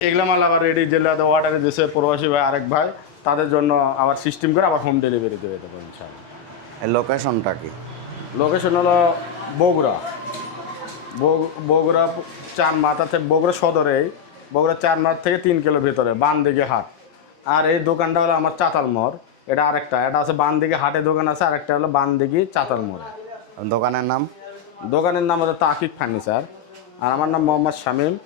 এগুলো মাল আবার রেডি জেলাতে অর্ডারে দিয়েছে প্রবাসী ভাই আরেক ভাই তাদের জন্য আবার সিস্টেম করে আবার হোম ডেলিভারি দেবে দেবো ইনশাআল্লাহ। এই লোকেশনটা কি? লোকেশন হলো বগুড়া। বগ- বগুড়া চার মাথা থেকে বগুড়া সদরেই বগুড়া চার মাথ থেকে তিন কিলো ভিতরে বান দিকে হাট। আর এই দোকানটা হলো আমার চাতাল মোড় এটা আরেকটা এটা আছে বান দিকে হাটে দোকান আছে আরেকটা হলো বান দিঘি চাতাল মোড়ে। দোকানের নাম? দোকানের নাম হলো তাকিক ফার্নিচার আর আমার নাম মোহাম্মদ শামীম।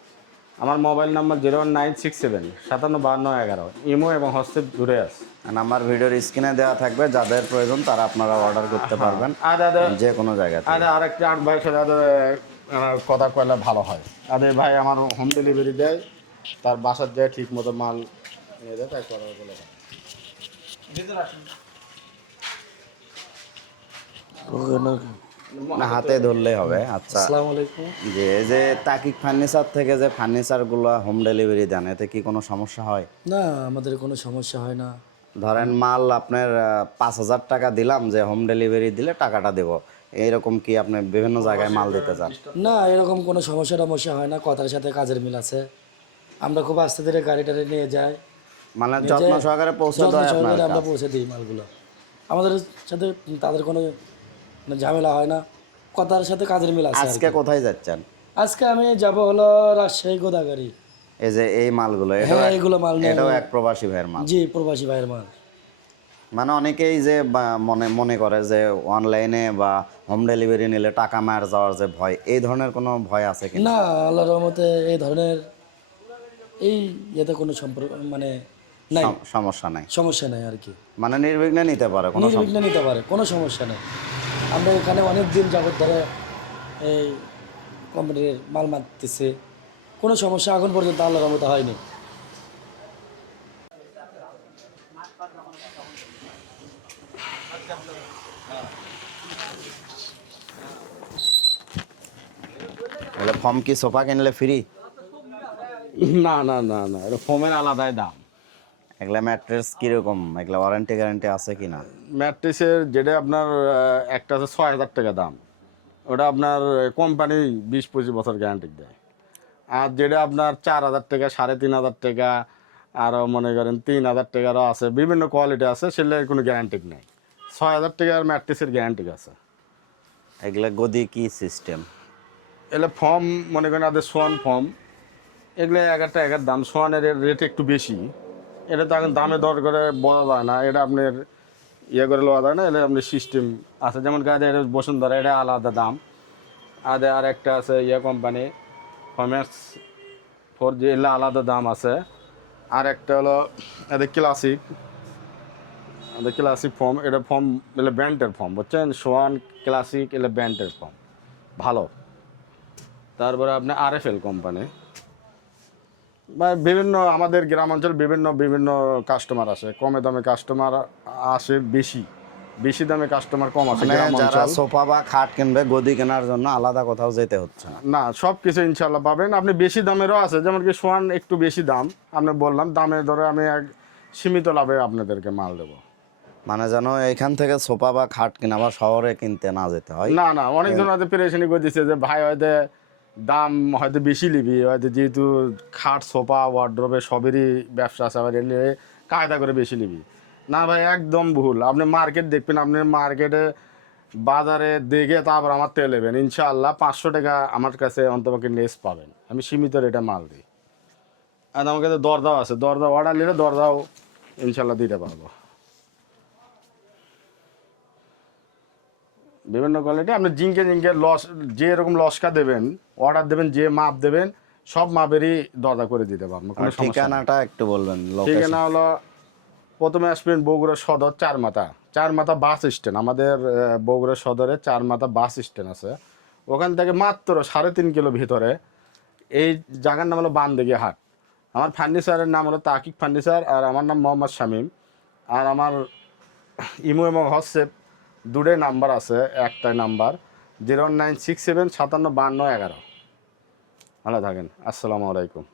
আমার mobile number zero one nine six seven সাতান্ন বান্ন এগারো। ইমো এবং হস্তেপ জুড়ে আছে। নাম্বার ভিডিওর স্ক্রিনে দেওয়া থাকবে যাদের প্রয়োজন তারা আপনারা অর্ডার করতে পারবেন আর দাদা যে কোনো জায়গায় আর আরেকটা আট ভাই সাথে দাদা, কথা কইলে ভালো হয়। আরে ভাই আমার হোম ডেলিভারি দেয় তার বাসার যায় ঠিক মতো মাল নিয়ে দেয় তাই করার বলে ভাই। না হাতে ধরলেই হবে আচ্ছা। আসসালামু আলাইকুম। যে যে তাকিক ফার্নিচার থেকে যে ফার্নিচারগুলো হোম ডেলিভারি দেন এতে কি কোনো সমস্যা হয়? না আমাদের কোনো সমস্যা হয় না। ধরেন মাল আপনার পাঁচ হাজার টাকা দিলাম যে হোম ডেলিভারি দিলে টাকাটা দেব। কি আপনি বিভিন্ন জায়গায় মাল দিতে চান? না এরকম কোনো সমস্যা টমস্যা হয় না কথার সাথে কাজের মিল আছে। আমরা খুব আস্তে ধীরে গাড়ি টাড়ি নিয়ে যাই। মানে যত্ন সহকারে পৌঁছে দেয় আমরা পৌঁছে দিই মালগুলো। আমাদের সাথে তাদের কোনো ঝামেলা হয় না। কথার সাথে কাজের মিল আছে আজকে কোথায় যাচ্ছেন? আজকে আমি যাব হলো রাজশাহী গোদাগাড়ি এই যে এই মালগুলো এটাও হ্যাঁ এগুলো মাল এটাও এক প্রবাসী ভাইয়ের মাল। জি প্রবাসী ভাইয়ের মাল। মানে অনেকেই যে মনে মনে করে যে অনলাইনে বা হোম ডেলিভারি নিলে টাকা মার যাওয়ার যে ভয় এই ধরনের কোনো ভয় আছে কি না আল্লাহর রহমতে এই ধরনের এই ইয়েতে কোনো সম্পর্ক মানে নাই। সমস্যা নাই। সমস্যা নাই আর কি। মানে নির্বিঘ্নে নিতে পারে কোনো নির্বিঘ্নে নিতে পারে কোনো সমস্যা নেই। আমরা এখানে অনেক দিন যাবত ধরে এই কোম্পানির মাল মারতেছে। কোনো সমস্যা এখন পর্যন্ত আল্লাহর মতো হয়নি। ফর্ম কি সোফা কিনলে ফ্রি না না না না এটা ফোমের আলাদাই দাম। এগুলা ম্যাট্রেস কীরকম? এগুলা ওয়ারেন্টি গ্যারান্টি আছে কি না ম্যাট্রিক্সের যেটা আপনার একটা আছে ছয় হাজার টাকা দাম। ওটা আপনার কোম্পানি বিশ পঁচিশ বছর গ্যারান্টি দেয়। আর যেটা আপনার চার হাজার টাকা সাড়ে তিন হাজার টাকা আরও মনে করেন তিন হাজার টাকারও আছে বিভিন্ন কোয়ালিটি আছে সেগুলো কোনো গ্যারান্টি নেই। ছয় হাজার টাকার ম্যাট্রিক্সের গ্যারান্টি আছে। এগুলা গদি কি সিস্টেম এগুলো ফর্ম মনে করেন আমাদের সোয়ান ফর্ম এগুলো এক একটা এক এক দাম। সোয়ানের রেট একটু বেশি। এটা তো এখন দামে দর করে বলা যায় না, এটা আপনার ইয়ে করে লওয়া যায় না, এটা আপনার সিস্টেম আছে। যেমন কাজে এটা বসুন্ধরা, এটা আলাদা দাম। আর আর একটা আছে ইয়ে কোম্পানি কমার্স ফোর জি এগুলো আলাদা দাম আছে। আর একটা হলো এদের ক্লাসিক আমাদের ক্লাসিক ফর্ম এটা ফর্ম এলে ব্যান্ডের ফর্ম বুঝছেন? সোয়ান ক্লাসিক এলে ব্যান্ডের ফর্ম ভালো। তারপরে আপনার এল কোম্পানি বিভিন্ন আমাদের গ্রাম অঞ্চল বিভিন্ন বিভিন্ন কাস্টমার আসে। কমে দামে কাস্টমার আসে বেশি। বেশি দামে কাস্টমার কম আসে মানে যারা সোফা বা খাট কিনবে গদি কেনার জন্য আলাদা কোথাও যেতে হচ্ছে না। না সব কিছু ইনশাল্লাহ পাবেন। আপনি বেশি দামেরও আছে যেমন কি সোয়ান একটু বেশি দাম। আপনি বললাম দামে ধরে আমি এক সীমিত লাভে আপনাদেরকে মাল দেবো। মানে যেন এখান থেকে সোফা বা খাট কিনা বা শহরে কিনতে না যেতে হয়। না না অনেকজন হয়তো পেরেশানি করে দিচ্ছে যে ভাই হয়তো দাম হয়তো বেশি নিবি, হয়তো যেহেতু খাট, সোফা ওয়ার্ড্রোবে সবেরই ব্যবসা আছে, আবার এলে কায়দা করে বেশি নিবি। না ভাই, একদম ভুল। আপনি মার্কেট দেখবেন, আপনি মার্কেটে বাজারে দেখে তারপর আমার তেল নেবেন। ইনশাআল্লাহ পাঁচশো টাকা আমার কাছে অন্তপক্ষে লেস পাবেন। আমি সীমিত রেটে মাল দিই। আর আমার কাছে দরদাও আছে। দরদা অর্ডার নিলে দরদাও ইনশাল্লাহ দিতে পারব। বিভিন্ন কোয়ালিটি আপনি জিঙ্কে জিঙ্কে লস যে এরকম লসকা দেবেন অর্ডার দেবেন যে মাপ দেবেন সব মাপেরই দরজা করে দিতে পারব কোনো। ঠিকানাটা একটু বলবেন ঠিকানা হলো প্রথমে আসবেন বগুড়া সদর চার মাথা চার মাথা বাস স্ট্যান্ড আমাদের বগুড়া সদরে চার মাথা বাস স্ট্যান্ড আছে। ওখান থেকে মাত্র সাড়ে তিন কিলো ভিতরে এই জায়গার নাম হলো বানদেগি হাট। আমার ফার্নিচারের নাম হলো তাকিক ফার্নিচার আর আমার নাম মোহাম্মদ শামীম। আর আমার ইমো এবং হোয়াটসঅ্যাপ দুটোই নাম্বার আছে, একটাই number, zero nine six seven সাতান্ন বান্ন এগারো। ভালো থাকেন, আসসালামু আলাইকুম।